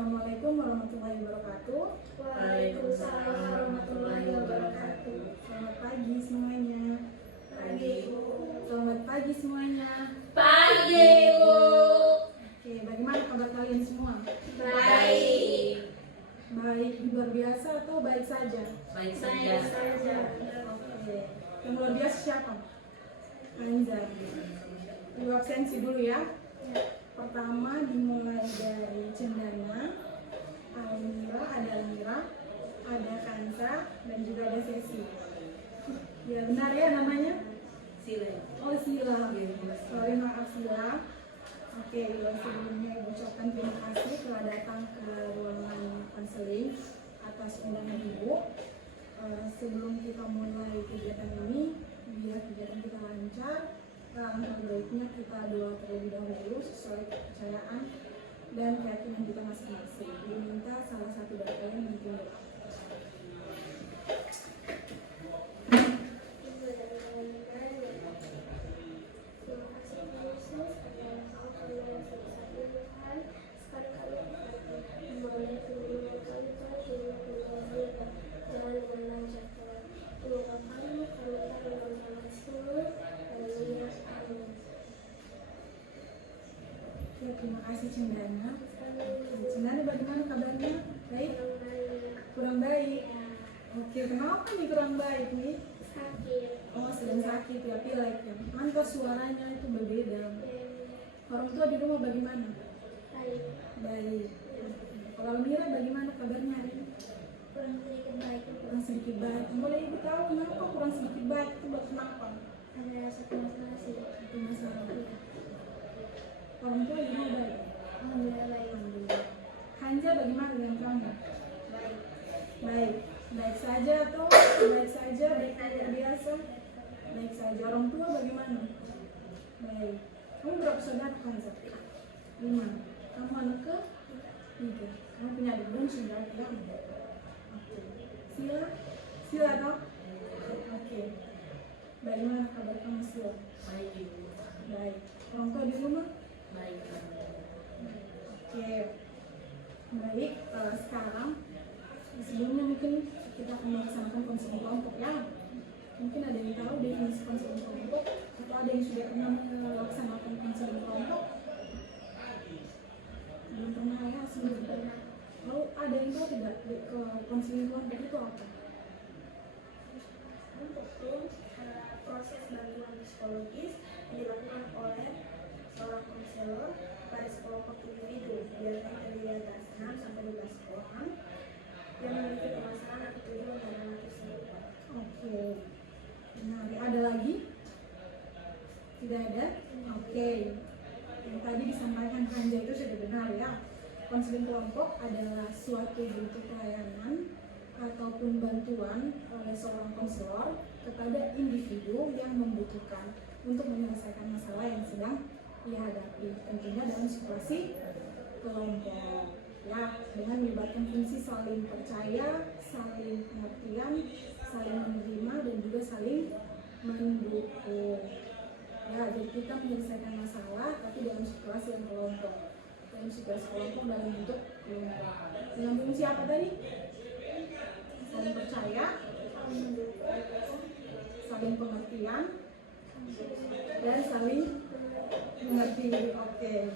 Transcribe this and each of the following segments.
Assalamualaikum warahmatullahi wabarakatuh. Waalaikumsalam warahmatullahi wabarakatuh. Selamat pagi semuanya. Pagi, Bu. Selamat pagi semuanya. Pagi, Bu. Oke, bagaimana kabar kalian semua? Baik. Baik, luar biasa atau baik saja? Baik saja. Oke. Yang luar biasa siapa? Anza. Ibu absensi dulu ya. Pertama dimulai dari Cendana, ada Almira, ada Kansa, dan juga ada Sesi. Ya benar ya namanya? Sila. Oh Sila. Sorry maaf Sila. Oke, sebelumnya Ibu ucapkan terima kasih telah datang ke ruangan konseling atas undangan Ibu. Sebelum kita mulai kegiatan ini, biar kegiatan kita lancar, alangkah baiknya kita doa terlebih dahulu sesuai kepercayaan dan keyakinan kita masing-masing. Diminta salah satu dari kalian memimpin doa. Terima kasih Cendana. Cendana bagaimana kabarnya? Baik? Kurang baik? Oke, kenapa nih kurang baik nih? Sakit. Oh sedang sakit ya, pilek ya. Mantap suaranya itu berbeda. Orang tua di rumah bagaimana? Baik. Baik. Kalau Mira bagaimana kabarnya hari ini? Kurang sedikit baik. Kurang sedikit baik. Boleh Ibu tahu kenapa kurang sedikit baik? Itu buat kenapa? Ada satu masalah sih. Itu masalah itu. Orang tua di rumah baik. Alhamdulillah baik. Alhamdulillah. Hanja bagaimana dengan kamu? Baik. Baik. Baik saja atau baik saja? Baik biasa? Baik saja. Orang tua bagaimana? Baik. Kamu berapa saudara Hanja? 5. Kamu anak ke? 3. Kamu punya adik bungsu berarti ya? Oke. Sila? Sila toh? Oke. Bagaimana kabar kamu Sila? Baik, Ibu. Baik. Orang tua di rumah? Baik. Oke. Baik, sekarang sebelumnya mungkin kita akan melaksanakan konseling kelompok ya. Mungkin ada yang tahu definisi konseling kelompok atau ada yang sudah pernah melaksanakan konseling kelompok? Belum pernah ya, sebelum pernah. Lalu ada yang tahu tidak konseling kelompok itu apa? Untuk proses bantuan psikologis yang dilakukan oleh seorang konselor pada sekelompok individu biasanya terdiri atas 6 sampai 12 orang yang memiliki permasalahan atau tujuan dalam tersebut. Oke. Nah, ada lagi? Tidak ada? Oke. Yang tadi disampaikan Hanja itu sudah benar ya. Konseling kelompok adalah suatu bentuk pelayanan ataupun bantuan oleh seorang konselor kepada individu yang membutuhkan untuk menyelesaikan masalah yang sedang ia hadapi, tentunya dalam situasi kelompok ya, dengan melibatkan fungsi saling percaya, saling pengertian, saling menerima, dan juga saling mendukung ya. Jadi kita menyelesaikan masalah tapi dalam situasi yang kelompok, dalam situasi kelompok dalam bentuk kelompok dengan fungsi apa tadi? Saling percaya, saling pengertian, dan saling mengerti. Oke.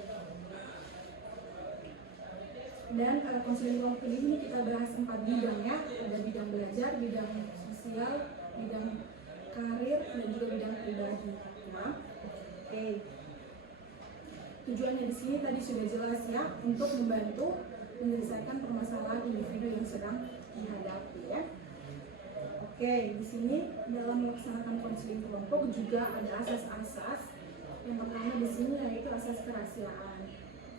Dan konseling kelompok ini kita bahas 4 bidang ya. Ada bidang belajar, bidang sosial, bidang karir, dan juga bidang pribadi. Nah, oke. Tujuannya di sini tadi sudah jelas ya, untuk membantu menyelesaikan permasalahan individu yang sedang dihadapi ya. Oke, di sini dalam melaksanakan konseling kelompok juga ada asas-asas. Yang pertama di sini yaitu asas kerahasiaan.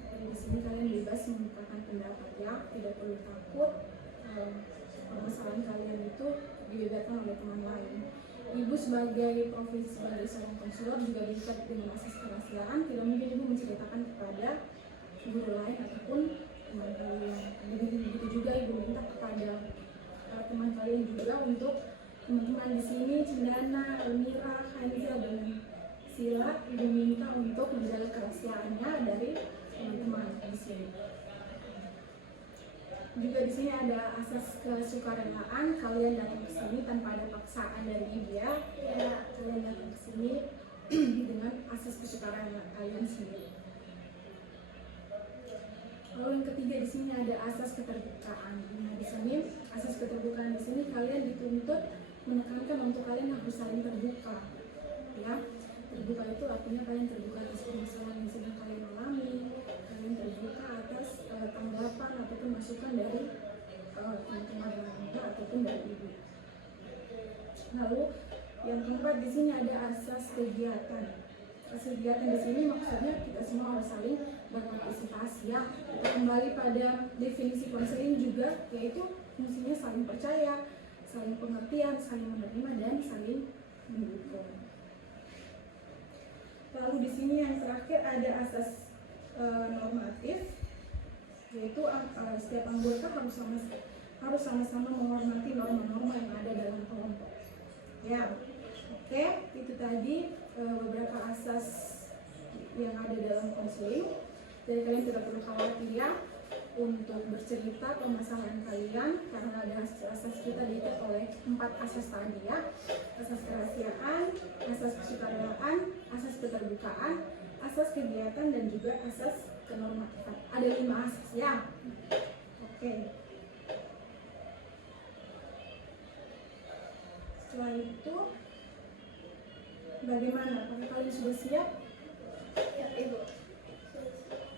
Jadi di sini kalian bebas mengungkapkan pendapat ya, tidak perlu takut permasalahan kalian itu dibeberkan oleh teman lain. Ibu sebagai profesi sebagai seorang konselor juga diikat dengan asas kerahasiaan. Tidak mungkin ibu menceritakan kepada guru lain ataupun teman kalian. Begitu juga ibu minta kepada teman kalian juga untuk teman-teman di sini, Cendana, Almira, Hanja, dan Sila, ibu minta untuk menjaga kerahasiaannya dari teman-teman di sini. juga di sini ada asas kesukarelaan, kalian datang ke sini tanpa ada paksaan dari ibu ya. Kalian datang ke sini dengan asas kesukarelaan kalian sendiri. Lalu yang ketiga di sini ada asas keterbukaan. Nah, di sini asas keterbukaan di sini kalian dituntut menekankan untuk kalian harus saling terbuka. Ya, terbuka itu artinya kalian terbuka atas permasalahan yang sedang kalian alami, kalian terbuka atas tanggapan ataupun masukan dari teman-teman lainnya ataupun dari ibu. Lalu yang keempat di sini ada asas kegiatan. Asas kegiatan di sini maksudnya kita semua harus saling berpartisipasi ya. Kita kembali pada definisi konseling juga, yaitu fungsinya saling percaya, saling pengertian, saling menerima dan saling mendukung. Lalu di sini yang terakhir ada asas normatif, yaitu setiap anggota harus sama-sama menghormati norma-norma yang ada dalam kelompok. Ya, oke, itu tadi beberapa asas yang ada dalam konseling. Jadi kalian tidak perlu khawatir ya untuk bercerita permasalahan kalian, karena ada asas kita diikat oleh 4 asas tadi ya. Asas kerahasiaan, asas kesukarelaan, asas keterbukaan, asas kegiatan, dan juga asas kenormatifan. Ada 5 asas ya. Oke. Setelah itu bagaimana? Apakah kalian sudah siap? Ya, Ibu.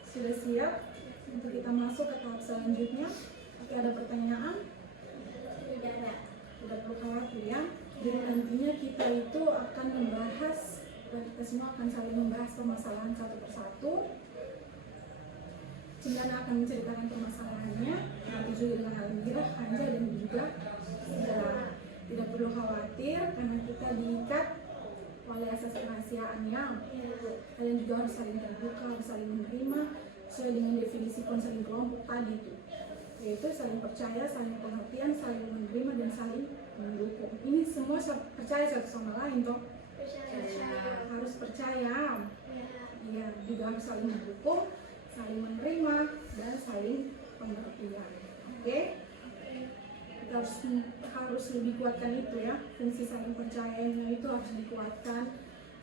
Sudah siap untuk kita masuk ke tahap selanjutnya? Oke, ada pertanyaan? Tidak ada. Tidak perlu khawatir ya. Jadi nantinya kita itu akan membahas, dan kita semua akan saling membahas permasalahan satu persatu. Cendana akan menceritakan permasalahannya, nanti juga dengan Almira, Hanja, dan juga Zara. Tidak perlu khawatir karena kita diikat oleh asas kerahasiaannya. Kalian juga harus saling terbuka, harus saling menerima sesuai dengan definisi konseling kelompok tadi itu, yaitu saling percaya, saling pengertian, saling menerima, dan saling mendukung. Ini semua percaya satu sama lain toh. Harus percaya. Ya, juga harus saling mendukung, saling menerima, dan saling pengertian. Oke? Kita harus lebih kuatkan itu ya, fungsi saling percayanya itu harus dikuatkan,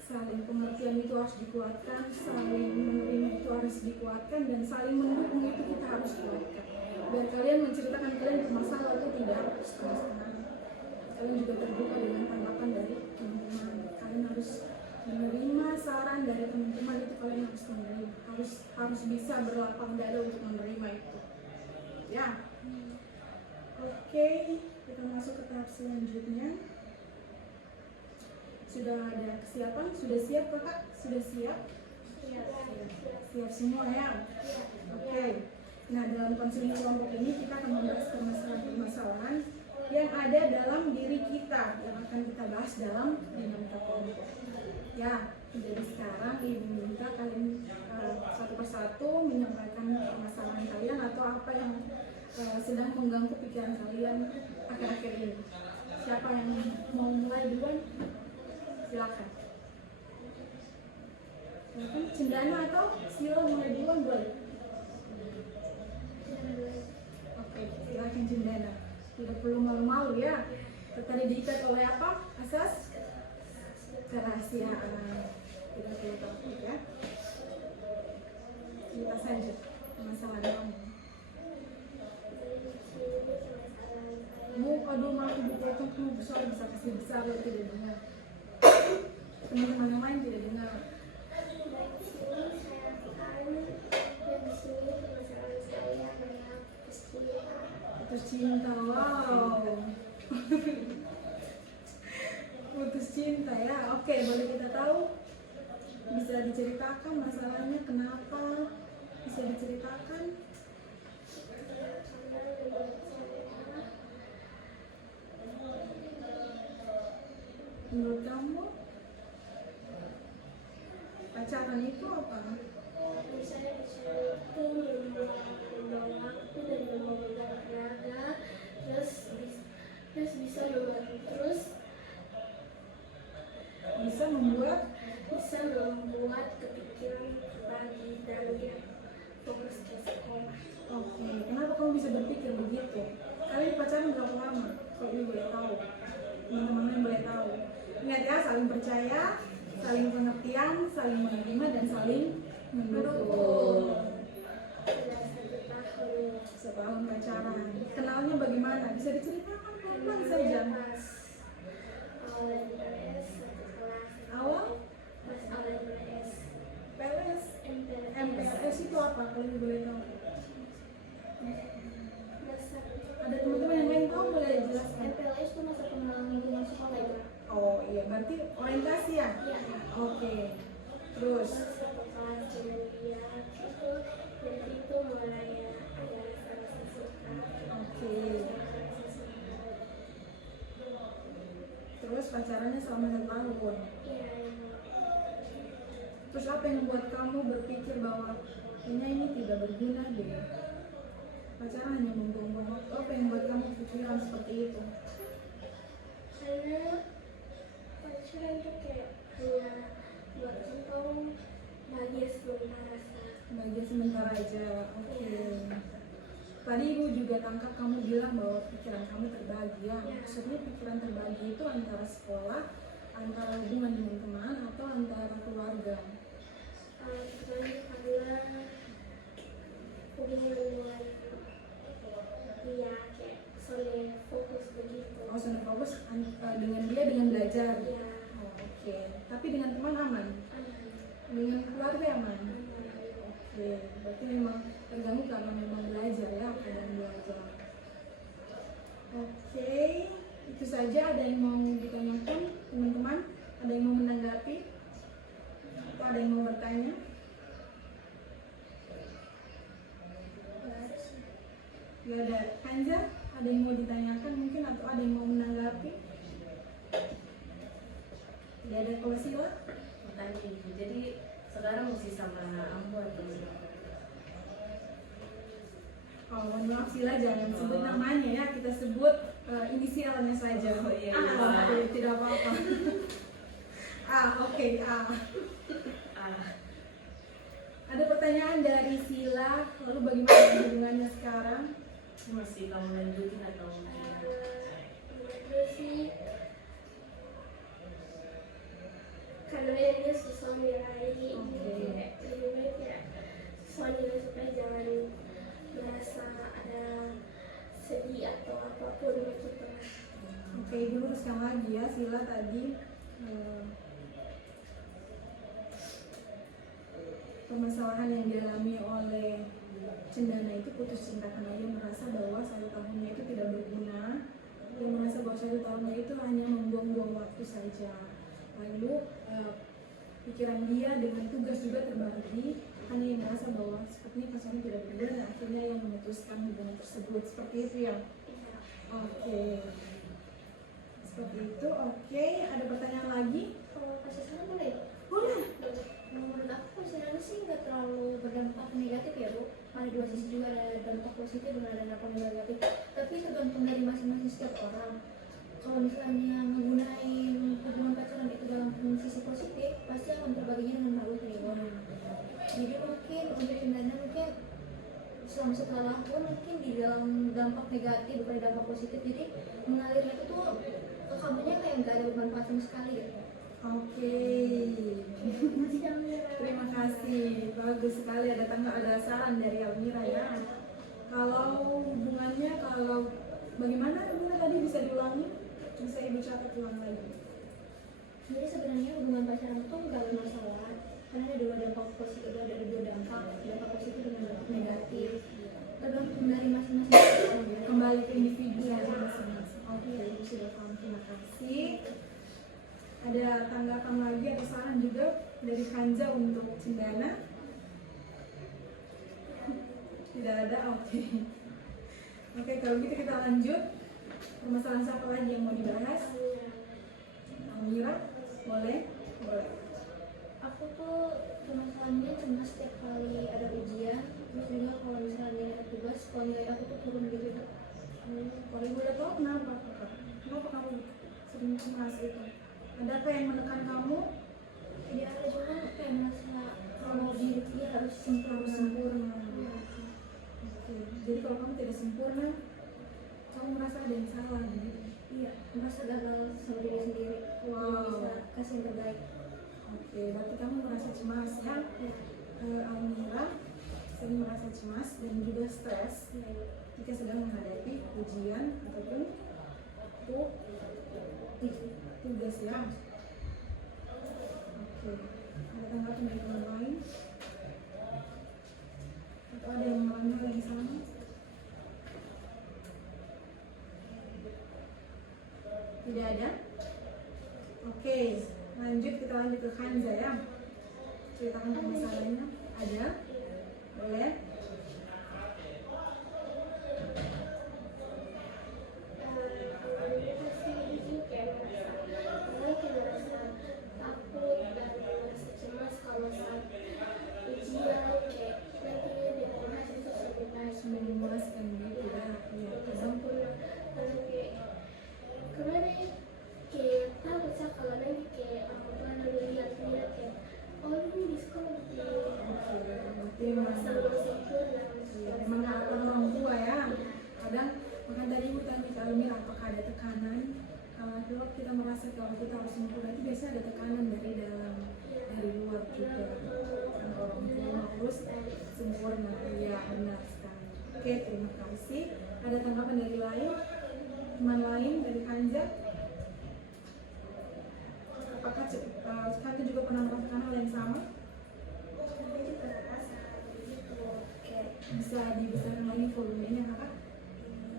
saling pengertian itu harus dikuatkan, saling menerima itu harus dikuatkan, dan saling mendukung itu kita harus kuatkan. Biar kalian menceritakan kalian bermasalah itu tidak setengah-setengah. Kalian juga terbuka dengan tanggapan dari teman-teman. Kalian harus menerima saran dari teman-teman, itu kalian harus menerima, harus bisa berlapang dada untuk menerima itu. Ya. Oke, kita masuk ke tahap selanjutnya. Sudah ada kesiapan? Sudah siap kakak? Sudah siap? Siap semua ya? Oke. Nah, dalam konseling kelompok ini kita akan membahas permasalahan-permasalahan yang ada dalam diri kita, yang akan kita bahas dalam dinamika kelompok. Ya, jadi sekarang ibu minta kalian satu persatu menyampaikan permasalahan kalian atau apa yang sedang mengganggu pikiran kalian akhir-akhir ini. Siapa yang mau mulai duluan? Silakan. Silakan Cendana atau Sila mulai duluan boleh. Oke, silakan Cendana. Tidak perlu malu-malu ya. Tadi diikat oleh apa? Asas kerahasiaan. Tidak perlu takut ya. Cerita saja masalah kamu. Aduh maaf ibu potong, kamu besar bisa kasih besar ya, tidak dengar. Teman-teman yang lain tidak dengar. Putus cinta, wow. Putus cinta ya, oke, boleh kita tahu? Bisa diceritakan masalahnya kenapa? Bisa diceritakan? Menurut kamu pacaran itu apa? Misalnya itu membawa waktu dan membawa tenaga, terus bisa membuat kepikiran lagi dan dia fokus ke sekolah. Oke, kenapa kamu bisa berpikir begitu? Kalian pacaran berapa lama? Kalau ibu boleh tahu, teman-teman yang boleh tahu. Ingat ya, saling percaya, saling pengertian, saling menerima, dan saling mendukung. Sudah 1 tahun. Setahun pacaran. Kenalnya bagaimana? Bisa diceritakan pelan-pelan saja. Pas awal MPLS satu kelas. Awal? Pas awal MPLS. PLS. MPLS. MPLS itu apa? Kalau ibu boleh tahu. Masa Ada teman-teman yang lain tahu, boleh jelaskan? MPLS itu masa pengenalan lingkungan sekolah ya. Oh iya, berarti orientasi ya? Iya. Oke. Terus? Terus satu kelas dengan dia itu dari itu mulai ada rasa suka. Oke. Terus pacarannya selama 1 tahun. Iya. Terus apa yang membuat kamu berpikir bahwa kayaknya ini tidak berguna deh? Pacaran hanya membuang-buang waktu. Apa yang membuat kamu pikiran seperti itu? Karena pacaran itu kayak hanya buat kantong bahagia sementara. Bahagia sebentar aja. Oke. Tadi ibu juga tangkap kamu bilang bahwa pikiran kamu terbagi ya. Maksudnya pikiran terbagi itu antara sekolah, antara hubungan dengan teman, atau antara keluarga. Pertama karena hubungan dengan dia kayak soleh fokus begitu. Oh, sudah fokus dengan dia dengan belajar. Iya. Oh, oke. Tapi dengan teman aman, Aman. dengan keluarga aman. Aman. Oke, berarti memang terganggu karena memang belajar ya, kadang belajar. Oke, itu saja. Ada yang mau ditanyakan teman-teman? Ada yang mau menanggapi? Atau ada yang mau bertanya? Gak ada. Kanza, ada yang mau ditanyakan mungkin atau ada yang mau menanggapi? Tidak ada. Kalau Sila? Tanya ibu, jadi sekarang masih sama Ambo atau Oh, mohon maaf Sila, jangan sebut namanya ya, kita sebut inisialnya saja. Oh, iya, iya. Oke, tidak apa-apa. Oke. Ada pertanyaan dari Sila, lalu bagaimana hubungannya sekarang? masih kamu lanjutin atau Menurut sih karena dia susah nilai kayak lebih baik ya susah nilai supaya jangan merasa ada sedih atau apapun gitu. Oke, ibu luruskan lagi ya, Sila tadi permasalahan yang dialami oleh Cendana itu putus cinta karena ia merasa bahwa 1 tahunnya itu tidak berguna. Dia merasa bahwa 1 tahunnya itu hanya membuang-buang waktu saja. Lalu pikiran dia dengan tugas juga terbagi, hanya yang merasa bahwa sepertinya pasangan tidak berguna. Akhirnya yang memutuskan hubungan tersebut. Seperti itu ya. Oke. Seperti itu. Oke. Ada pertanyaan lagi? Kalau kasih saran boleh? Boleh. Menurut aku pacaran sih nggak terlalu berdampak negatif ya Bu. Ada 2 sisi juga, ada dampak positif dan ada dampak negatif. Tapi tergantung dari masing-masing setiap orang. Kalau misalnya menggunakan hubungan pacaran itu dalam sisi positif, pasti akan terbaginya dengan bagus nih Bu. Jadi mungkin untuk Cendana mungkin selama 1 tahun mungkin di dalam dampak negatif bukan dampak positif. Jadi mengalirnya itu tuh ke kamunya kayak nggak ada bermanfaat sama sekali gitu. Oke. Terima kasih. Bagus sekali, ada saran dari Almira ya. Kalau hubungannya, kalau bagaimana hubungan tadi bisa diulangi? Bisa ibu catat ulang lagi. Jadi sebenarnya hubungan pacaran itu nggak bermasalah karena ada 2 dampak positif, ada 2 dampak positif dengan dampak negatif. Tergantung dari masing-masing orang ya. Kembali ke individu saja masing-masing. Oke, ibu sudah paham. Terima kasih. Ada tanggapan lagi atau saran juga dari Kanza untuk Cendana? Tidak ada. Oke, kalau gitu kita lanjut. Permasalahan siapa lagi yang mau dibahas? Almira, boleh? Boleh. Aku tuh permasalahannya cuma setiap kali ada ujian, terus juga kalau misalnya ada tugas, kalau nilai aku tuh turun gitu. Kalau ibu udah tahu kenapa? Kenapa kamu sering cemas itu? Ada apa yang menekan kamu? Ya ada juga kayak merasa kalau diri dia harus sempurna. Oke. Jadi kalau kamu tidak sempurna, kamu merasa ada yang salah gitu. Iya, merasa gagal sama diri sendiri. Wow. Nggak bisa kasih yang terbaik. Oke, berarti kamu merasa cemas ya? Almira sering merasa cemas dan juga stres jika sedang menghadapi ujian ataupun tugas ya. Oke, ada tanggapan dari teman lain? Atau ada yang mengalami hal yang sama? Tidak ada? Oke, kita lanjut ke Hanza ya. Ceritakan permasalahannya. Ada? Boleh? Memuaskan gitu ya. Iya, kadang memang harapan orang tua ya. Kadang makan tadi ibu tanya ke Almira apakah ada tekanan. Kalau kita merasa kalau kita harus sempurna itu biasanya ada tekanan dari dalam, dari luar juga. Dan orang tua harus sempurna. Iya benar sekali. Oke, terima kasih. Ada tanggapan dari lain? Teman lain dari Kanja? Apakah Kanja juga pernah merasakan hal yang sama? Bisa dibesarkan lagi volumenya kakak?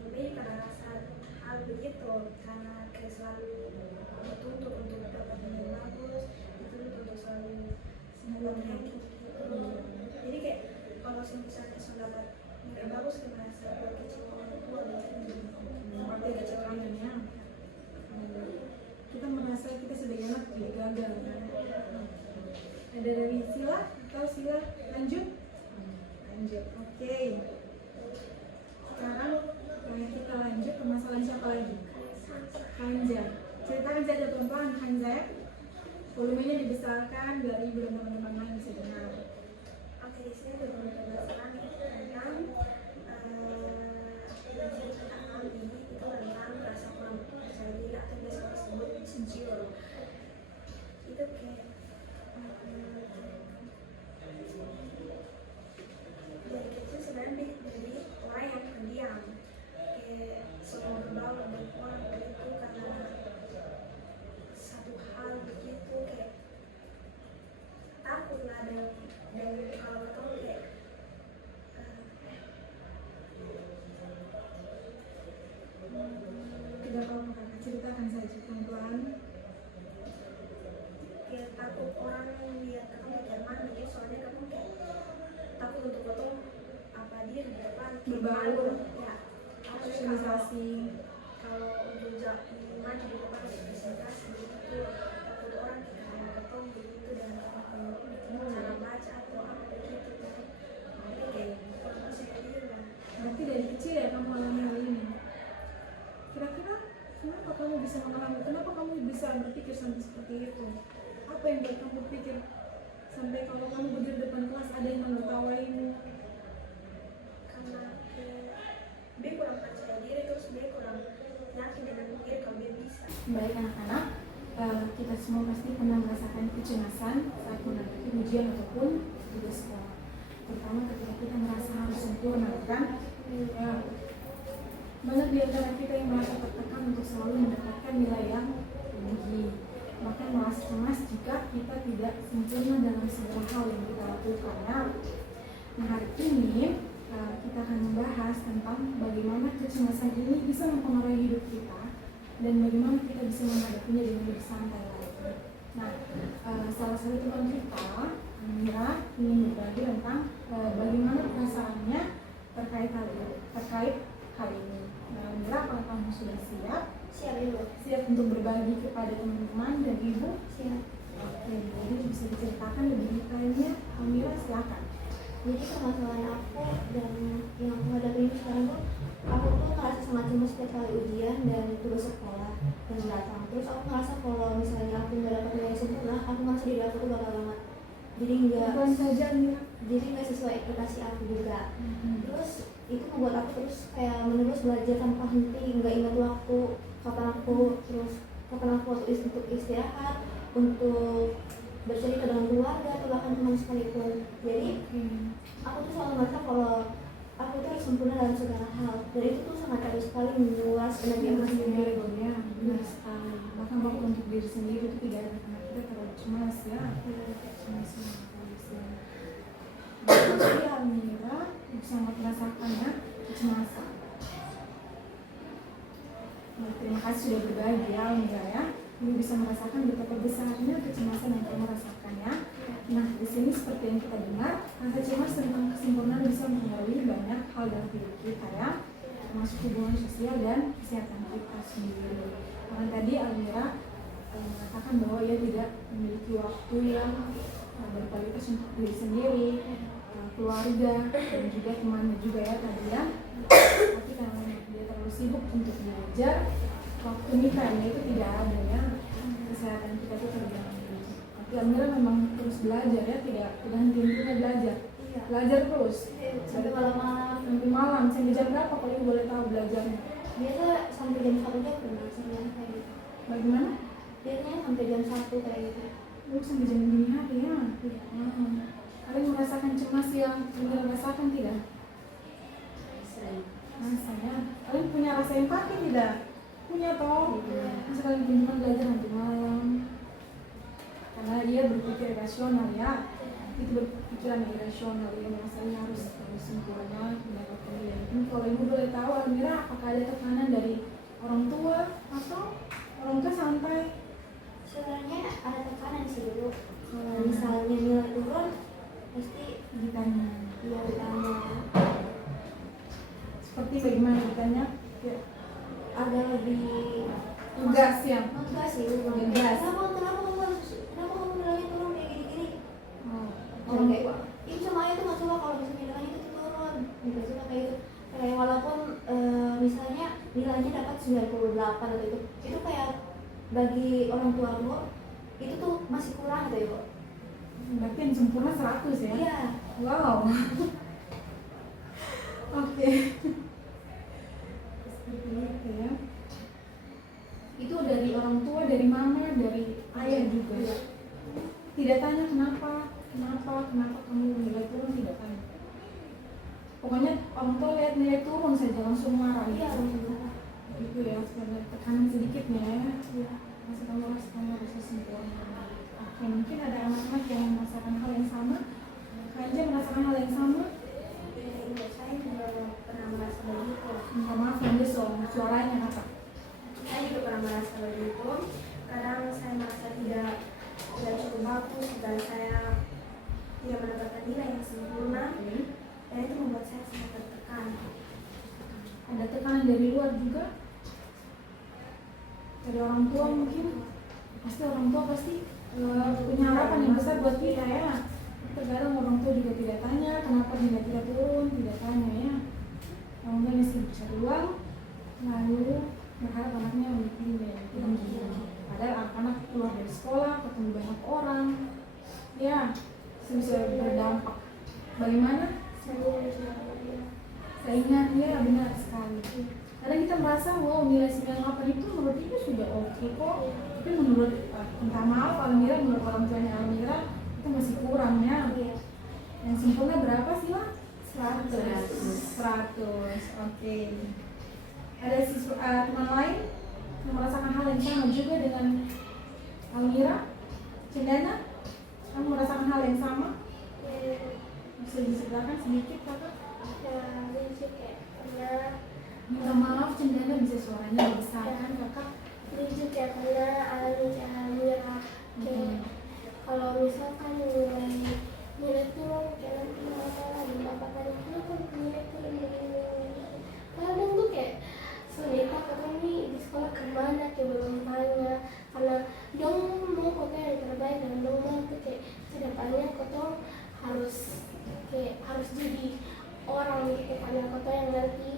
Lebih pada saat hal begitu karena kayak selalu dituntut untuk dapat nilai bagus, dituntut untuk selalu sempurna gitu. Jadi kayak kalau misalnya sudah dapat nilai bagus kita merasa kecil orang tua gitu. Seperti ada tekanan ya. Kita merasa kita sebagai anak jadi gagal kan? Ada dari Sila atau Sila lanjut? Lanjut, oke. Sekarang kita lanjut ke masalah siapa lagi? Hanja. Ceritakan saja pelan-pelan Hanja ya. Volumenya dibesarkan biar ibu dan teman-teman lain bisa dengar. Oke, di sini ada pembahasan tentang ini itu tentang rasa kurang percaya diri atau biasa disebut insecure. Itu kayak dari kecil sebenarnya dari orang yang pendiam, kayak semua berbau dan orang itu karena satu hal begitu kayak takut lah dan kalau ketemu kayak Tidak apa-apa kakak, ceritakan saja pelan-pelan. kayak takut orang lihat kamu di depan gitu, soalnya kamu kayak takut untuk foto apa dia di depan kayak Berbau. malu. Ya, Sosialisasi. kalau untuk maju di depan presentasi begitu takut orang kayak ketemu begitu dan cara baca atau apa begitu kan. Jadi kayak kurang percaya diri lah. Berarti dari kecil ya kamu mengalami hal ini. Kira-kira kenapa kamu bisa mengalami? Kenapa kamu bisa berpikir sampai seperti itu? Apa yang buat kamu berpikir sampai kalau kamu berdiri depan kelas ada yang menertawaimu? Karena dia kurang percaya diri, terus dia kurang yakin dengan diri kalau dia bisa. Baik anak-anak, kita semua pasti pernah merasakan kecemasan saat menghadapi ujian ataupun tugas sekolah. Terutama ketika kita merasa harus sempurna, kan? Ya, banyak di antara kita yang merasa tertekan untuk selalu mendapatkan nilai yang tinggi. Bahkan merasa cemas jika kita tidak sempurna dalam segala hal yang kita lakukan. Nah, hari ini kita akan membahas tentang bagaimana kecemasan ini bisa mempengaruhi hidup kita dan bagaimana kita bisa menghadapinya dengan lebih santai lagi. Nah, salah satu teman kita, Amira, ingin berbagi tentang bagaimana perasaannya terkait hal ini. Nah, Amira, apakah kamu sudah siap? Siap dulu. Siap untuk berbagi kepada teman-teman dan ibu? Siap. Oke, jadi bisa diceritakan lebih detailnya. Amira, silakan. Jadi permasalahan aku dan yang aku hadapi ini sekarang tuh, aku tuh ngerasa sangat cemas setiap kali ujian dan tugas sekolah dan datang. Terus aku ngerasa kalau misalnya aku nggak dapat nilai sempurna, aku ngerasa diri aku tuh bakal banget. Jadi nggak Pelan saja, Amira. jadi nggak sesuai ekspektasi aku juga. Terus itu membuat aku terus kayak menerus belajar tanpa henti, nggak ingat waktu kapan aku waktu untuk istirahat, untuk bercerita dengan keluarga atau bahkan teman sekalipun. Jadi aku tuh selalu merasa kalau aku tuh harus sempurna dalam segala hal, dan itu tuh sangat harus sekali menguras energi aku sendiri. Ya, benar sekali. Bahkan waktu untuk diri sendiri itu tidak ada karena kita terlalu cemas ya. Cemas ya. Pasti Almira sangat merasakan ya kecemasan. Nah, terima kasih sudah berbagi ya Almira ya. Ibu bisa merasakan betapa besarnya kecemasan yang kamu rasakan ya. Nah, di sini seperti yang kita dengar, rasa cemas tentang kesempurnaan bisa mempengaruhi banyak hal dalam hidup kita ya, termasuk hubungan sosial dan kesehatan kita sendiri. Karena tadi Almira mengatakan bahwa ia tidak memiliki waktu yang berkualitas untuk diri sendiri, keluarga, dan juga temannya juga ya tadi ya. Tapi karena dia terlalu sibuk untuk belajar, waktu time itu tidak ada ya. Kesehatan kita itu terganggu. Tapi Almira memang terus belajar ya, tidak henti-hentinya belajar. Iya. Belajar terus. Sampai malam-malam. Sampai malam. Sampai jam berapa kalau ibu boleh tahu belajarnya? Biasa sampai jam 1 jam pernah sebenarnya kayak gitu. Bagaimana? Biasanya sampai jam 1 kayak gitu. Sampai jam dini hari ya. Iya. Kalian merasakan cemas yang Almira rasakan tidak? Sering. Rasanya. Kalian punya rasa empati tidak? Punya toh. Masa kalian cuma belajar nanti malam. Karena dia berpikir rasional ya. Itu berpikiran irasional, dia merasa harus sempurna mendapatkan nilai. Kalau ibu boleh tahu Almira, apakah ada tekanan dari orang tua atau orang tua santai? Sebenarnya ada tekanan sih dulu. Kalau misalnya nilai turun, pasti Ditanya. dia ditanya. Seperti bagaimana ditanya? Ya. Ada lebih Tugas ya. enggak sih, Tugas. kenapa kamu nilainya turun kayak gini-gini? Orang kayak ibu sama ayah tuh nggak suka kalau misalnya nilainya itu turun, nggak suka kayak gitu. Kayak walaupun misalnya nilainya dapat 98 atau itu kayak bagi orang tua aku itu tuh masih kurang gitu ya. Berarti yang sempurna 100 ya? Iya. Wow. Oke. Seperti itu ya. Itu dari orang tua, dari mama, dari ayah juga ya. Tidak tanya kenapa kamu nilai turun, tidak tanya. Pokoknya orang tua lihat nilai turun saja langsung marah. Iya, Itu ya, sebenarnya tekanan sedikitnya ya. Masa kamu harus sempurna. Oke, mungkin ada anak-anak yang merasakan hal yang sama. Kanja merasakan hal yang sama. Saya juga pernah merasa begitu. Minta maaf yang suaranya kakak. Saya juga pernah merasa begitu. Kadang saya merasa tidak cukup bagus dan saya tidak mendapatkan nilai yang sempurna, dan itu membuat saya sangat tertekan. Ada tekanan dari luar juga, dari orang tua mungkin. Orang tua pasti punya harapan yang besar buat kita ya. Terkadang orang tua juga tidak tanya kenapa dia tidak turun, tidak tanya ya. Orang tua masih cari uang, lalu berharap anaknya memiliki nilai yang tinggi. Padahal anak-anak keluar dari sekolah, ketemu banyak orang, ya bisa berdampak. Bagaimana? Saingan, ya benar sekali. Kadang kita merasa, wow nilai 98 itu menurut itu sudah oke kok. Tapi menurut, minta maaf Almira, menurut orang tuanya Almira, itu masih kurang ya. Yang sempurna berapa sih lah? 100. Oke. Ada teman lain yang merasakan hal yang sama juga dengan Almira? Cendana? Kamu merasakan hal yang sama? Bisa diceritakan sedikit kakak? Minta maaf Cendana, bisa suaranya dibesarkan kakak? Lucu ya, karena Almira kalau misalkan nilai turun kayak nanti masalah di bapak kenapa nilai turun begini, kadang tuh kayak sulit katanya nih di sekolah kemana kayak belum tanya, karena dong mau kota yang terbaik dan dong mau tuh kayak kedepannya kota harus jadi orang gitu, karena kota yang nanti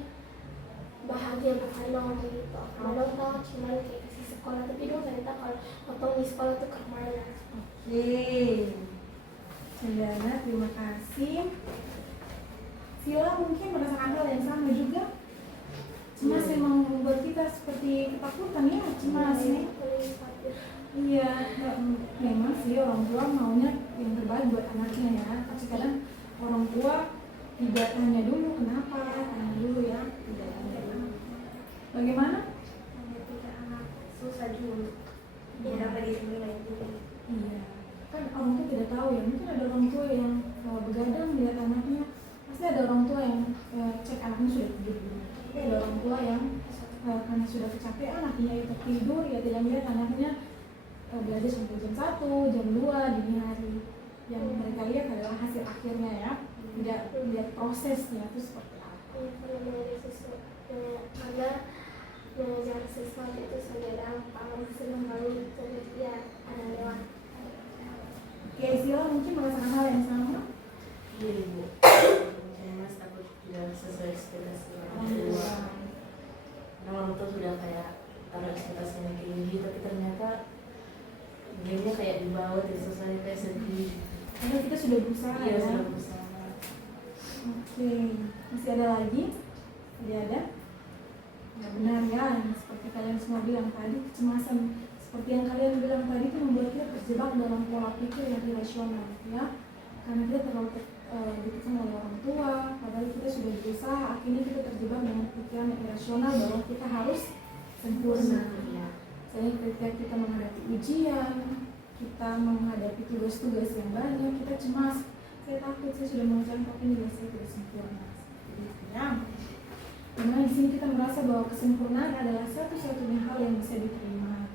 bahagia bukan dong gitu. Kadang tau cuman kayak kasih sekolah, tapi dong cerita kalau potong di sekolah tuh kemana. Oke, Cendana terima kasih. Sila mungkin merasakan hal yang sama juga. Cemas memang membuat kita seperti ketakutan ya, cemas nih. Iya, memang sih orang tua maunya yang terbaik buat anaknya ya. Tapi kadang orang tua tidak tanya dulu kenapa, tanya dulu ya, tidak tanya dulu. Bagaimana? Ketika anak susah dulu, dia dapat dinilai dulu. Iya, kan orang tua tidak tahu ya. Mungkin ada orang tua yang begadang melihat anaknya. Pasti ada orang tua yang cek anaknya sudah tidur dulu. Tapi ada orang tua yang karena sudah kecapean akhirnya ya tertidur, ya tidak melihat anaknya belajar sampai jam 1, jam 2 dini hari. Yang mereka lihat adalah hasil akhirnya ya, tidak melihat prosesnya itu seperti apa. Karena mengajar sesuatu itu sudah gampang, senang banget, jadi ya ada lewat. Oke, Sila mungkin merasakan hal yang sama. Iya ibu, cemas takut tidak sesuai ekspektasi orang tua. Karena orang tua sudah kayak taruh ekspektasinya tinggi, tapi ternyata gamenya kayak di bawah, tidak sesuai kayak sedih. Karena kita sudah berusaha Iya ya. sudah berusaha. Oke, masih ada lagi? Tidak ada? Ya benar ya, yang seperti kalian semua bilang tadi, kecemasan seperti yang kalian bilang tadi itu membuat kita terjebak dalam pola pikir yang irasional ya. Karena kita terlalu ditekan oleh orang tua, padahal kita sudah berusaha, akhirnya kita terjebak dengan pikiran yang irasional bahwa kita harus sempurna. Misalnya ketika kita menghadapi ujian, kita menghadapi tugas-tugas yang banyak, kita cemas, saya takut, saya sudah mengerjakan tapi nilai saya tidak sempurna. Gitu ya. Karena di sini kita merasa bahwa kesempurnaan adalah satu-satunya hal yang bisa diterima.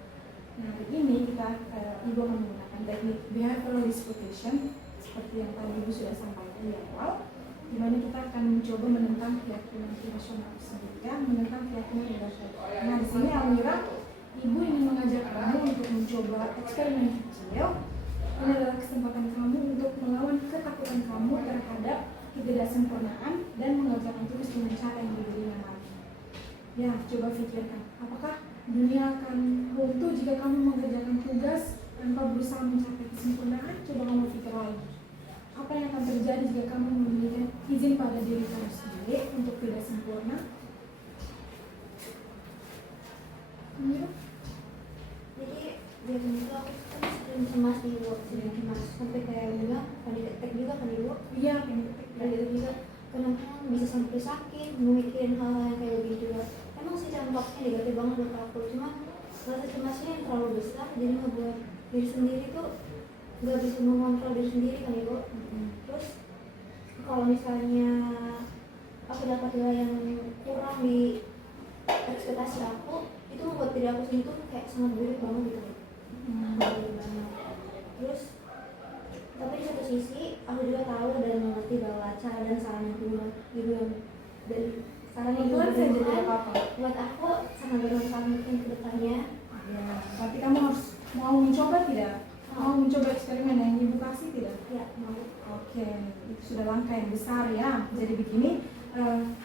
Nah, hari ini kita Ibu akan menggunakan teknik behavioral disputation seperti yang tadi Ibu sudah sampaikan di awal, di mana kita akan mencoba menentang keyakinan irasional tersebut ya, menentang keyakinan irasional. Nah, di sini Almira, Ibu ingin mengajak kamu untuk mencoba eksperimen kecil. Ini adalah kesempatan kamu untuk melawan ketakutan kamu terhadap ketidaksempurnaan dan mengerjakan tugas dengan cara yang lebih ringan lagi. Ya, coba pikirkan, apakah dunia akan runtuh jika kamu mengerjakan tugas tanpa berusaha mencapai kesempurnaan? Coba kamu pikir lagi. Apa yang akan terjadi jika kamu memberikan izin pada diri kamu sendiri untuk tidak sempurna? Ya. Jadi biasanya itu aku kan sering cemas di luar, sering cemas sampai kayak juga tek juga kan di luar. Iya, pengen Dan itu juga kadang-kadang bisa sampai sakit memikirin hal-hal yang kayak gitu juga. Emang sih dampaknya negatif banget buat aku, cuma rasa cemasnya yang terlalu besar jadi ngebuat diri sendiri tuh nggak bisa mengontrol diri sendiri kan ibu. Terus kalau misalnya aku dapat nilai yang kurang di ekspektasi aku, itu membuat diri aku sendiri tuh kayak sangat buruk banget gitu. Buruk banget. Terus tapi di satu sisi aku juga tahu dan mengerti bahwa cara dan saran yang ibu dan saran yang Kebetulan saya jadi berikan apa-apa. buat aku sangat bermanfaat mungkin ke depannya. Ya, tapi kamu harus mau mencoba tidak? Mau mencoba eksperimen yang Ibu kasih tidak? Ya, mau. Oke, itu sudah langkah yang besar ya. Jadi begini,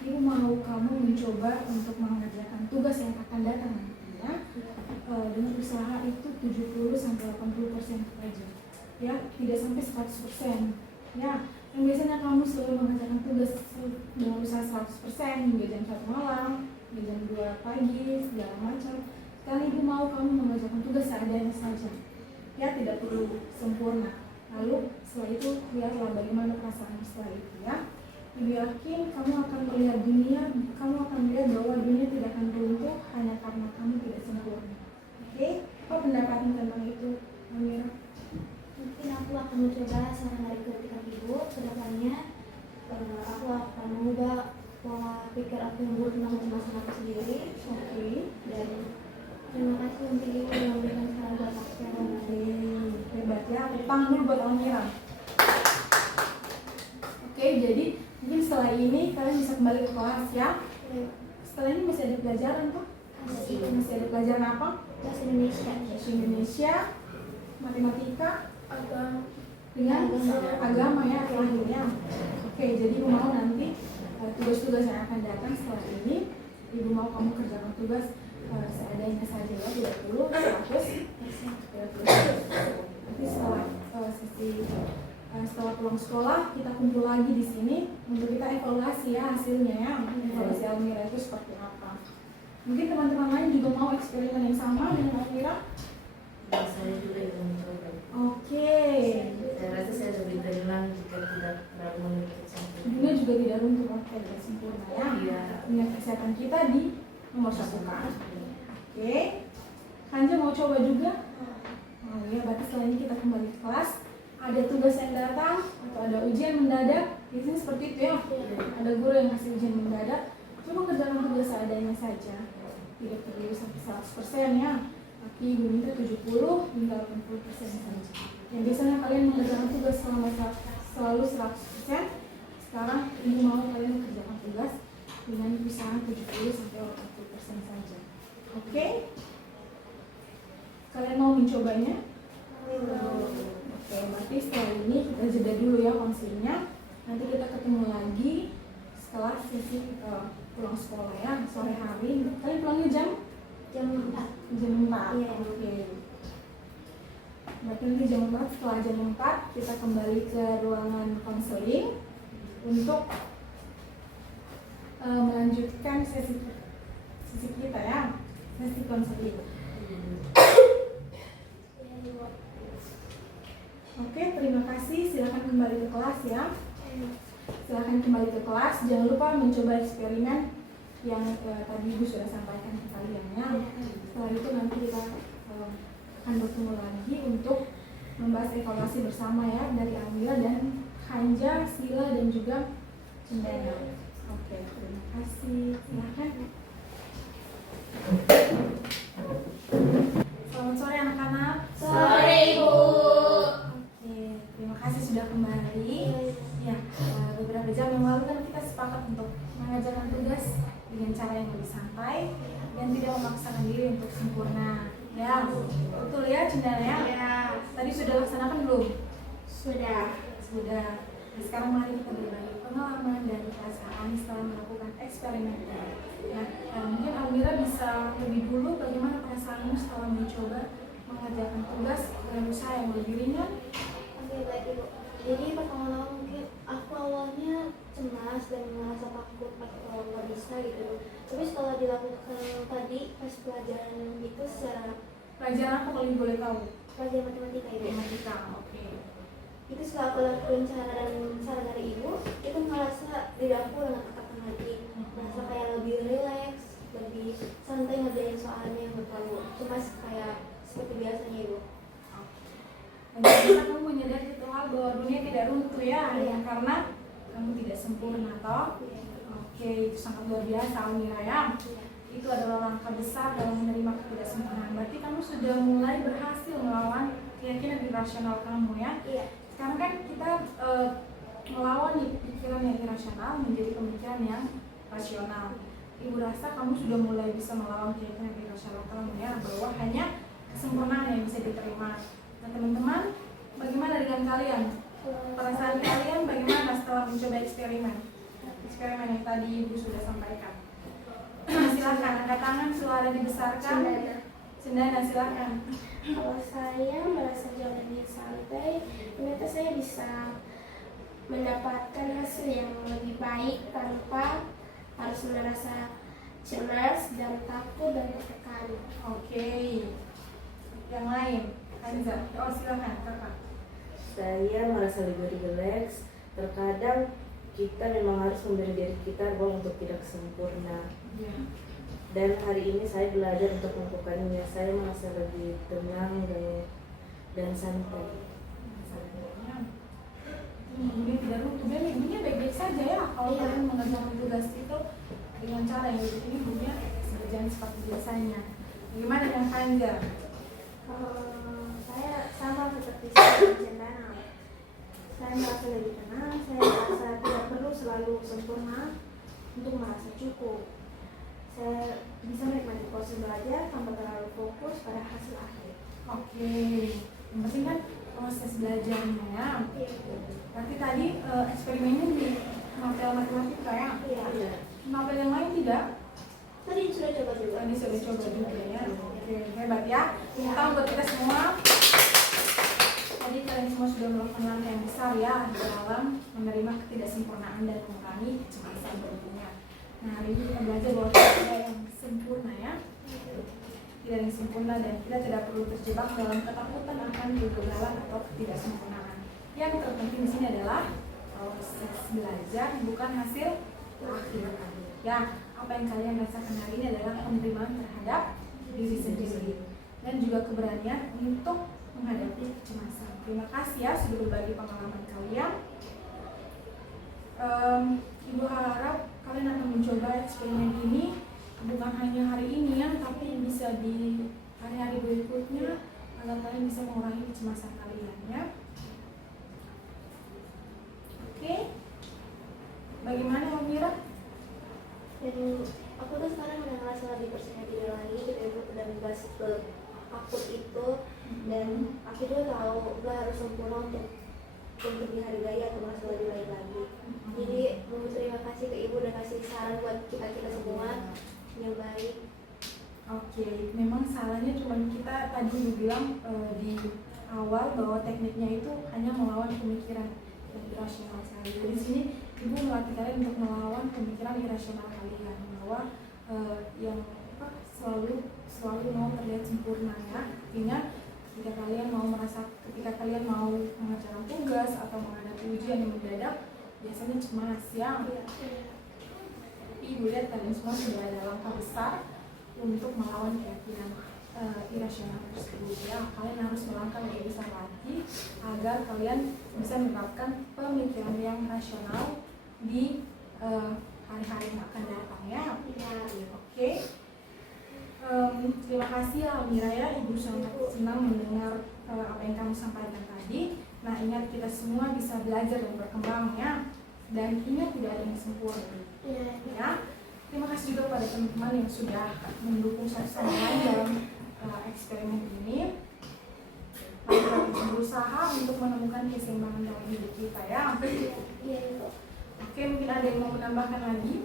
Ibu mau kamu mencoba untuk mengerjakan tugas yang akan datang nantinya dengan usaha itu 70-80% saja. Ya, tidak sampai 100%. Ya, yang biasanya kamu selalu mengerjakan tugas dengan usaha 100% hingga jam 1 malam, hingga jam 2 pagi, segala macam. Sekarang Ibu mau kamu mengerjakan tugas seadanya saja. Ya, tidak perlu sempurna. Lalu setelah itu lihatlah bagaimana perasaan setelah itu ya. Ibu yakin kamu akan melihat dunia, kamu akan melihat bahwa dunia tidak akan runtuh hanya karena kamu tidak sempurna. Oke, apa pendapatmu tentang itu, Amira? Mungkin aku akan mencoba saran dari kritikan ibu ke depannya. Aku akan mengubah pola pikir aku yang buruk tentang kecemasan aku sendiri. Oke. Dan terima kasih untuk ibu yang memberikan saran buat aku sekarang. Hebat ya, tepuk tangan dulu buat Almira. Oke, jadi mungkin setelah ini kalian bisa kembali ke kelas ya. Setelah ini masih ada pelajaran kok? Masih ada pelajaran apa? Bahasa Indonesia. Bahasa Indonesia, matematika, dengan agama ya terakhirnya. Oke, jadi Ibu mau nanti tugas-tugas yang akan datang setelah ini, Ibu mau kamu kerjakan tugas seadanya saja ya, tidak perlu 100%. Nanti setelah setelah pulang sekolah kita kumpul lagi di sini untuk kita evaluasi ya hasilnya ya, evaluasi Almira itu seperti apa. Mungkin teman-teman lain juga mau eksperimen yang sama dengan Almira. Dan saya juga ingin mencoba. Oke. Saya rasa saya lebih tenang jika tidak terlalu memiliki campur. Dunia juga tidak runtuh, oke, tidak sempurna ya. Iya. Ingat kesehatan kita di nomor satu kan. Oke. Hanja mau coba juga? Oh iya, berarti setelah ini kita kembali ke kelas. Ada tugas yang datang atau ada ujian mendadak, biasanya seperti itu ya. Ada guru yang kasih ujian mendadak, cuma kerjakan tugas seadanya saja. Tidak perlu sampai 100% ya. Tapi ibu minta 70 hingga 80% saja. Yang biasanya kalian mengerjakan tugas selama selalu 100%. Sekarang ibu mau kalian mengerjakan tugas dengan kisaran 70 sampai 80% saja. Oke? Kalian mau mencobanya? Oke, berarti setelah ini kita jeda dulu ya konsilnya. Nanti kita ketemu lagi setelah sesi pulang sekolah ya, sore hari. Kalian pulangnya jam 4. Jam 4. Iya. Oke. Berarti nanti jam 4, setelah jam 4 kita kembali ke ruangan konseling untuk melanjutkan sesi kita ya, sesi konseling. Oke, terima kasih. Silakan kembali ke kelas ya. Silakan kembali ke kelas. Jangan lupa mencoba eksperimen yang tadi Ibu sudah sampaikan ke kalian ya. Setelah itu nanti kita akan bertemu lagi untuk membahas evaluasi bersama ya dari Almira dan Hanja, Sila dan juga Cendana. Oke, terima kasih. Silakan. Selamat sore anak-anak. Sore Ibu. Oke, terima kasih sudah kembali. Ya, beberapa jam yang lalu kan kita sepakat untuk mengajarkan tugas dengan cara yang lebih santai dan tidak memaksakan diri untuk sempurna. Ya, betul ya Cendana ya? Ya. Tadi sudah laksanakan belum? Sudah. Sudah. Nah, sekarang mari kita berbagi pengalaman dan perasaan setelah melakukan eksperimen. Nah, mungkin Almira bisa lebih dulu bagaimana perasaanmu setelah mencoba mengerjakan tugas dengan usaha yang lebih ringan. Oke, baik Ibu. Jadi pertama-tama mungkin aku awalnya cemas dan merasa takut atau nggak bisa gitu. Tapi setelah dilakukan tadi pas pelajaran itu secara Pelajaran apa kalau Ibu boleh tahu? pelajaran matematika Ibu. Matematika. Oke. Itu setelah aku lakukan cara dan saran dari Ibu, itu merasa diri aku udah gak tertekan lagi. Merasa kayak lebih rileks, lebih santai ngerjain soalnya yang terlalu cemas kayak seperti biasanya Ibu. Jadi kamu menyadari satu hal bahwa dunia tidak runtuh ya, hanya Iya. karena kamu tidak sempurna toh. Oke, itu sangat luar biasa Almira ya. Itu adalah langkah besar dalam menerima ketidaksempurnaan. Berarti kamu sudah mulai berhasil melawan keyakinan irasional kamu ya. Iya. Sekarang kan kita melawan pikiran yang irasional menjadi pemikiran yang rasional. Ibu rasa kamu sudah mulai bisa melawan keyakinan irasional kamu ya, bahwa hanya kesempurnaan yang bisa diterima. Nah teman-teman, bagaimana dengan kalian? Perasaan kalian bagaimana setelah mencoba eksperimen yang tadi Ibu sudah sampaikan? Silakan, angkat tangan, suara dibesarkan. Cendana, silakan. Kalau saya merasa jauh lebih santai, ternyata saya bisa mendapatkan hasil yang lebih baik tanpa harus merasa cemas dan takut dan tertekan. Oke. Yang lain, Hanza. Oh silakan, kakak. Saya merasa lebih rileks. Terkadang kita memang harus memberi diri kita ruang untuk tidak sempurna. Ya. Dan hari ini saya belajar untuk melakukannya. Saya merasa lebih tenang dan santai. Mungkin tidak runtuh, dan ibunya baik-baik saja ya. Kalau Iya. kalian mengerjakan tugas itu dengan cara yang begitu, ibunya berjalan seperti biasanya. Bagaimana dengan Hanja? Saya sama seperti saya Cendana. Saya merasa lebih tenang. Saya merasa tidak perlu selalu sempurna untuk merasa cukup. Saya bisa menikmati proses belajar tanpa terlalu fokus pada hasil akhir. Oke. Yang penting kan proses belajarnya ya. Berarti tadi eksperimennya di novel matematika ya? Iya. Novel yang lain tidak? Tadi sudah coba juga. Tadi sudah coba juga ya. Oke, hebat ya. Kita buat kita semua. tadi kalian semua sudah melakukan langkah yang besar ya dalam menerima ketidaksempurnaan dan mengurangi kecemasan berikutnya. Nah, hari ini kita belajar bahwa tidak ada yang sempurna ya. Tidak ada yang sempurna dan kita tidak perlu terjebak dalam ketakutan akan kegagalan atau ketidaksempurnaan. Yang terpenting di sini adalah proses belajar, bukan hasil akhir. Ya, apa yang kalian rasakan hari ini adalah penerimaan terhadap diri sendiri dan juga keberanian untuk menghadapi kecemasan. Terima kasih ya sudah berbagi pengalaman kalian. Ibu harap kalian akan mencoba eksperimen ini bukan hanya hari ini ya, tapi bisa di hari-hari berikutnya agar kalian bisa mengurangi kecemasan kalian ya. Oke, bagaimana Mira? Dan aku tuh sekarang udah ngerasa lebih percaya diri lagi gitu ya Bu, dan gak takut itu. Dan aku juga tahu gak harus sempurna untuk dihargai atau merasa lebih baik lagi. Jadi mau terima kasih ke Ibu udah kasih saran buat kita semua yang baik. Oke, memang salahnya cuma kita tadi bilang di awal bahwa tekniknya itu hanya melawan pemikiran yang irasional sekali. Jadi di sini Ibu melatih kalian untuk melawan pemikiran irasional kalian bahwa yang selalu mau terlihat sempurna ya. Artinya ketika kalian mau mengerjakan tugas atau menghadapi ujian yang mendadak, biasanya cemas ya. Ibu lihat kalian semua sudah ada langkah besar untuk melawan keyakinan irasional tersebut ya. Kalian harus melangkah lebih besar lagi agar kalian bisa menerapkan pemikiran yang rasional di hari-hari yang akan datang ya. Oke. Terima kasih Almira ya, Ibu sangat senang mendengar apa yang kamu sampaikan tadi. Nah, ingat kita semua bisa belajar dan berkembang ya. Dan ingat tidak ada yang sempurna ya. Terima kasih juga pada teman-teman yang sudah mendukung satu sama lain dalam eksperimen ini. Lalu kita berusaha untuk menemukan keseimbangan dalam hidup kita ya. Oke, mungkin ada yang mau menambahkan lagi?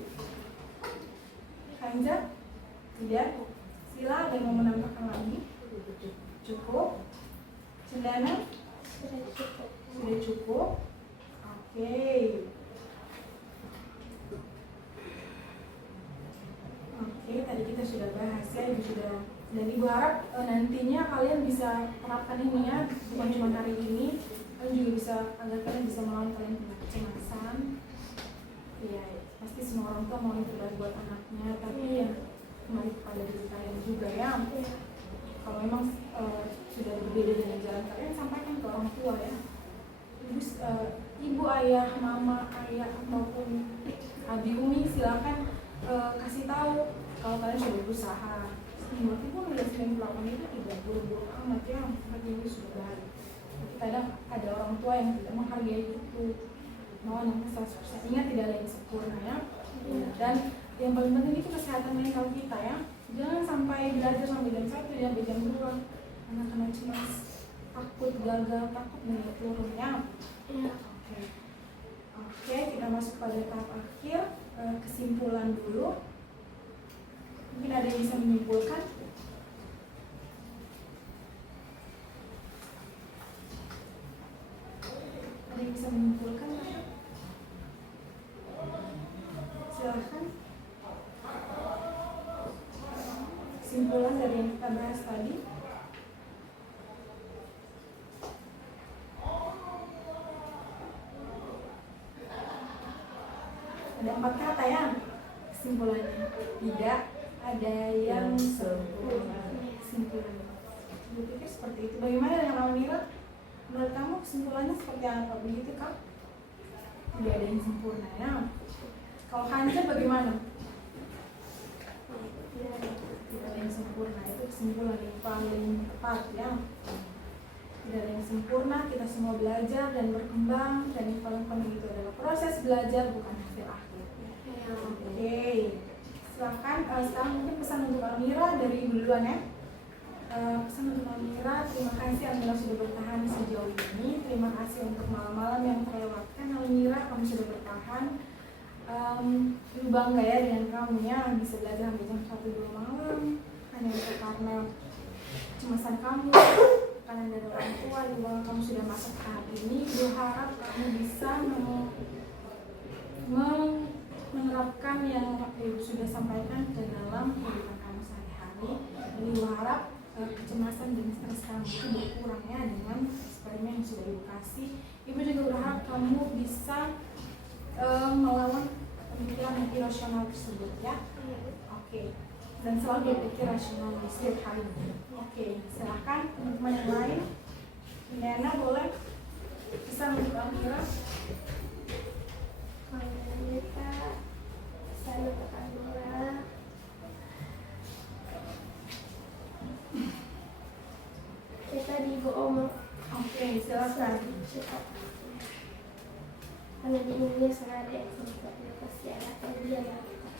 Hanja? Tidak? Sila, ada yang mau menambahkan lagi? Cukup? Cendana? Sudah cukup? Oke. Oke, tadi kita sudah bahas ya, Ibu sudah. Dan Ibu harap nantinya kalian bisa terapkan ini ya, bukan cuma hari ini, kalian juga bisa, agar kalian bisa melawan kalian punya kecemasan. Iya, pasti semua orang tua mau yang terbaik buat anaknya, tapi ya kembali kepada diri kalian juga ya. Kalau memang sudah berbeda dengan jalan kalian, sampaikan ke orang tua ya. Ibu, ayah, mama, ayah ataupun abi, umi silakan kasih tahu kalau kalian sudah berusaha. Menurut Ibu melihat 98 itu tidak buruk-buruk amat ya, berarti Ibu sudah baik. Tapi kadang ada orang tua yang tidak menghargai itu, mau namanya 100%. Ingat tidak ada yang sempurna ya. Dan yang paling penting itu kesehatan mental kita ya. Jangan sampai belajar sampai jam 1 ya, sampai jam 2 anak-anak cemas, takut gagal, takut nilai turun ya. Oke, kita masuk pada tahap akhir, kesimpulan dulu. Mungkin ada yang bisa menyimpulkan? Ada yang bisa menyimpulkan? Silahkan. Kesimpulan dari yang kita bahas tadi. Ada 4 kata ya kesimpulannya. Tidak ada yang sempurna. Kesimpulannya. Gue pikir seperti itu. Bagaimana dengan Almira? Menurut kamu kesimpulannya seperti apa? Begitu Kak? Tidak ada yang sempurna ya. Kalau Hanja bagaimana? Tidak ada yang sempurna. Itu kesimpulan yang paling tepat ya. Tidak ada yang sempurna, kita semua belajar dan berkembang. Dan yang paling penting itu adalah proses belajar, bukan hasil akhir. Oke, silahkan sekarang mungkin pesan untuk Almira dari Ibu duluan ya. Pesan untuk Almira, terima kasih Almira sudah bertahan sejauh ini. Terima kasih untuk malam-malam yang terlewatkan Almira, kamu sudah bertahan. Ibu bangga ya dengan kamu ya, bisa belajar sampai jam 1-2 malam hanya karena kecemasan kamu, karena dari orang tua uang kamu sudah masuk tahap ini, Ibu harap kamu bisa menerapkan yang Ibu sudah sampaikan ke dalam kehidupan kamu sehari-hari. Dan Ibu harap kecemasan dan stres kamu itu berkurang ya dengan eksperimen yang sudah Ibu kasih. Ibu juga berharap kamu bisa melawan pemikiran yang irasional tersebut ya. Oke. Dan selalu berpikir rasional di setiap harinya. Oke, silahkan teman-teman yang lain. Nena boleh pesan untuk Amira. Kalau kita pesan untuk Amira, kita di Ibu omong. Oke, silakan. Karena di Indonesia sangat ada eksperimen pasti ada kelebihan yang kita.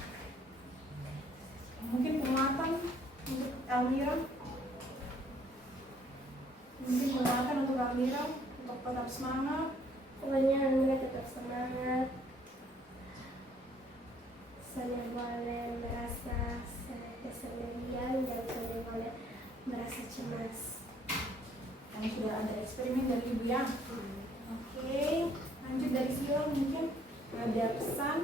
Mungkin penguatan untuk Almira. Mungkin penguatan untuk Almira untuk tetap semangat. Pokoknya Amira tetap semangat. Saya boleh merasa kesendirian dan saya boleh merasa cemas. Yang sudah ada eksperimen dari Ibu ya. Oke, lanjut dari Sila mungkin ada pesan,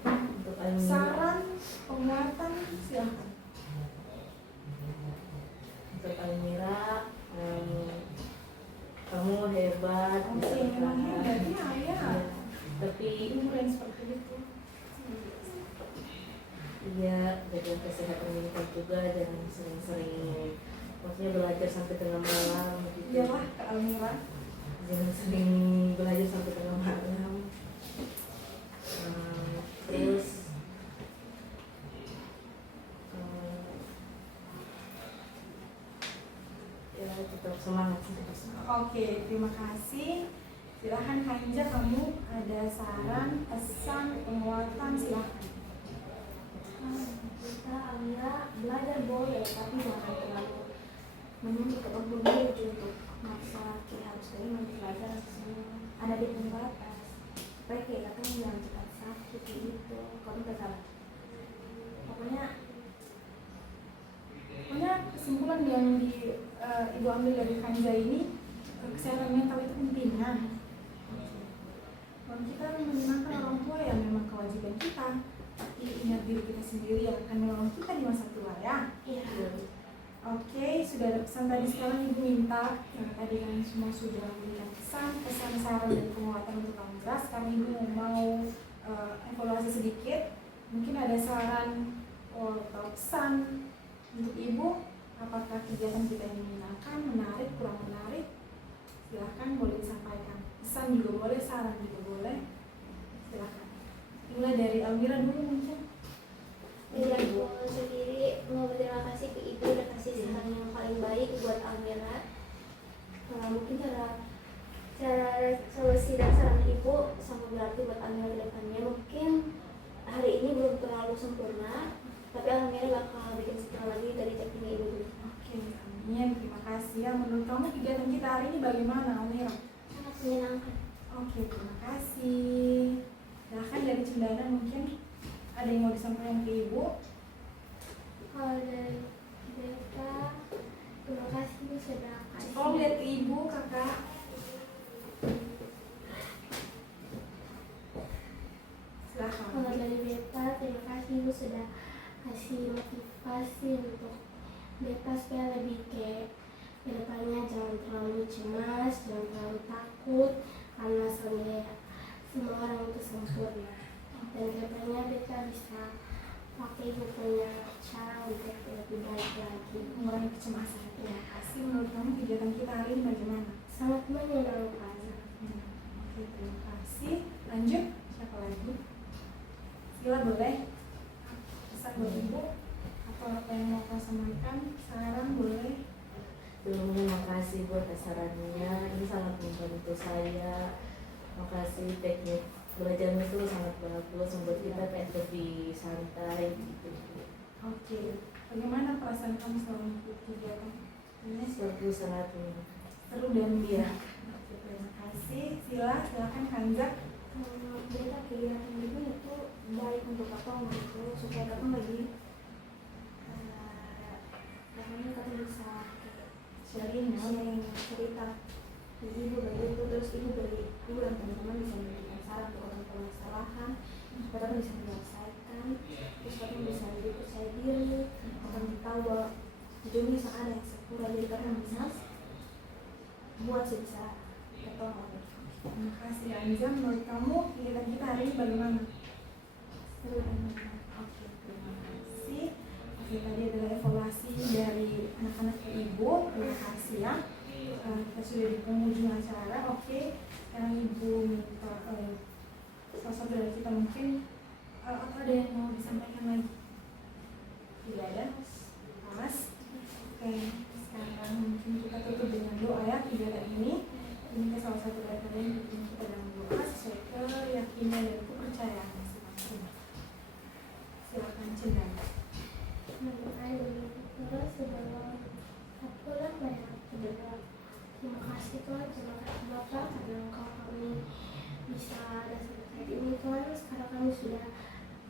Untuk Almira, saran, penguatan, silahkan. untuk Almira, kamu hebat, Oke, bisa memang bertahan. hebatnya ya. Iya. Tapi Umur yang seperti itu. iya, jaga kesehatan mental juga, jangan sering-sering maksudnya belajar sampai tengah malam gitu. Iyalah ke Almira. Jangan sering belajar sampai tengah malam. Terus ya tetap semangat sih, tetap semangat. Oke, terima kasih. Silahkan Kanja, kamu ada saran, pesan, penguatan, silahkan. Kita Amira belajar boleh, tapi jangan terlalu menuntut atau berburu untuk maksa kita harus belajar semua ada di pembatas. Supaya kayak katanya jangan cepat sakit kayak gitu. Kalau nggak salah. Pokoknya kesimpulan yang Ibu ambil dari Kanja ini, kesehatan mental itu penting ya. Kalau kita menyenangkan orang tua ya memang kewajiban kita, tapi ingat diri kita sendiri yang akan menolong kita di masa tua ya. Iya. Oke, sudah ada pesan tadi. Sekarang Ibu minta yang tadi kalian semua sudah memberikan pesan, saran dan penguatan untuk Amira. Sekarang Ibu mau evaluasi sedikit. Mungkin ada saran atau pesan untuk Ibu. Apakah kegiatan kita ini menyenangkan, menarik, kurang menarik? Silahkan boleh disampaikan. Pesan juga boleh, saran juga boleh. Silahkan. Mulai dari Amira dulu mungkin. Dari aku sendiri mau berterima kasih ke ibu udah kasih saran yang paling baik buat Amira. Mungkin cara solusi dan saran ibu sangat berarti buat Amira ke depannya. Mungkin hari ini belum terlalu sempurna, tapi Amira bakal bikin sempurna lagi dari teknik ibu dulu. Oke, amin. Terima kasih ya. Menurut kamu kegiatan kita hari ini bagaimana, Amira? Sangat menyenangkan. Oke, terima kasih. Silahkan dari Cendana mungkin ada yang mau disampaikan ke Ibu. Kalau dari Beta, terima kasih sudah kasih. Tolong lihat ke Ibu, Kakak. Silahkan. Kalau dari Beta, terima kasih Ibu sudah kasih motivasi untuk Beta supaya lebih kayak kedepannya jangan terlalu cemas, jangan terlalu takut karena sebenarnya semua orang itu sempurna. Dan kedepannya Beta bisa pakai Ibu punya cara untuk lebih baik lagi. Mengurangi kecemasan. Terima kasih. Menurut kamu kegiatan kita hari ini bagaimana? Sangat menyenangkan. Oke, terima kasih. Lanjut. Siapa lagi? Sila boleh. Pesan buat Ibu atau apa yang mau kau sampaikan? Saran boleh. Sebelumnya makasih buat sarannya, ini sangat membantu saya. Makasih, teknik belajarnya itu sangat bagus, membuat kita kayak lebih santai gitu. Oke. Bagaimana perasaan kamu selama mengikuti kegiatan ini? Bagus, sangat Seru dan dia. Oke, terima kasih. Silakan Kanza. Beta kegiatan ibu itu baik untuk kakak gitu supaya kakak lagi katanya kakak bisa kayak Sharing ya. sharing cerita ibu dan teman-teman bisa memberikan saran untuk orang permasalahan supaya kalian bisa menyelesaikan, terus kalian bisa lebih percaya diri, akan tahu bahwa hidup ini ada yang sempurna, jadi kalian bisa buat sebisa ketolong. Terima kasih Anza. Menurut kamu kegiatan kita hari ini bagaimana? Oke, terima kasih. Oke, tadi adalah evaluasi dari anak-anak ke ibu. Terima kasih ya. Kita sudah di penghujung acara. Oke, sekarang ibu minta salah satu dari kita mungkin atau ada yang mau disampaikan lagi? Tidak ada, Mas. Oke, sekarang mungkin kita tutup dengan doa ya kegiatan ini. Ini salah satu dari kalian yang kita dalam doa sesuai keyakinan dan kepercayaan masing-masing. Silakan Cendana. Terima kasih Tuhan, terima kasih Bapak karena Engkau kami bisa ada seperti ini Tuhan. Sekarang kami sudah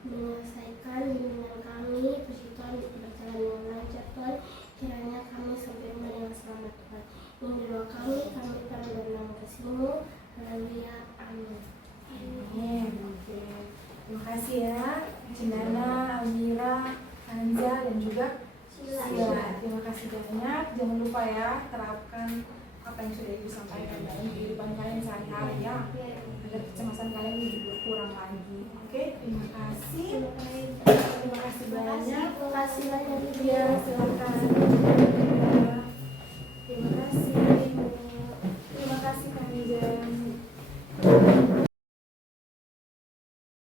menyelesaikan bimbingan kami, puji Tuhan berjalan dengan lancar Tuhan. Kiranya kami sampai rumah dengan selamat Tuhan. Ini doa kami pada dalam nama kasih-Mu. Haleluya, amin. Amin. Oke. Terima kasih ya Cendana, Almira, Anza dan juga Sila. Terima kasih banyak. Jangan lupa ya terapkan apa yang sudah Ibu sampaikan dalam kehidupan kalian sehari-hari ya, agar kecemasan kalian lebih berkurang lagi. Oke, terima kasih. Terima kasih banyak. Terima kasih banyak Ibu. Ya, silakan.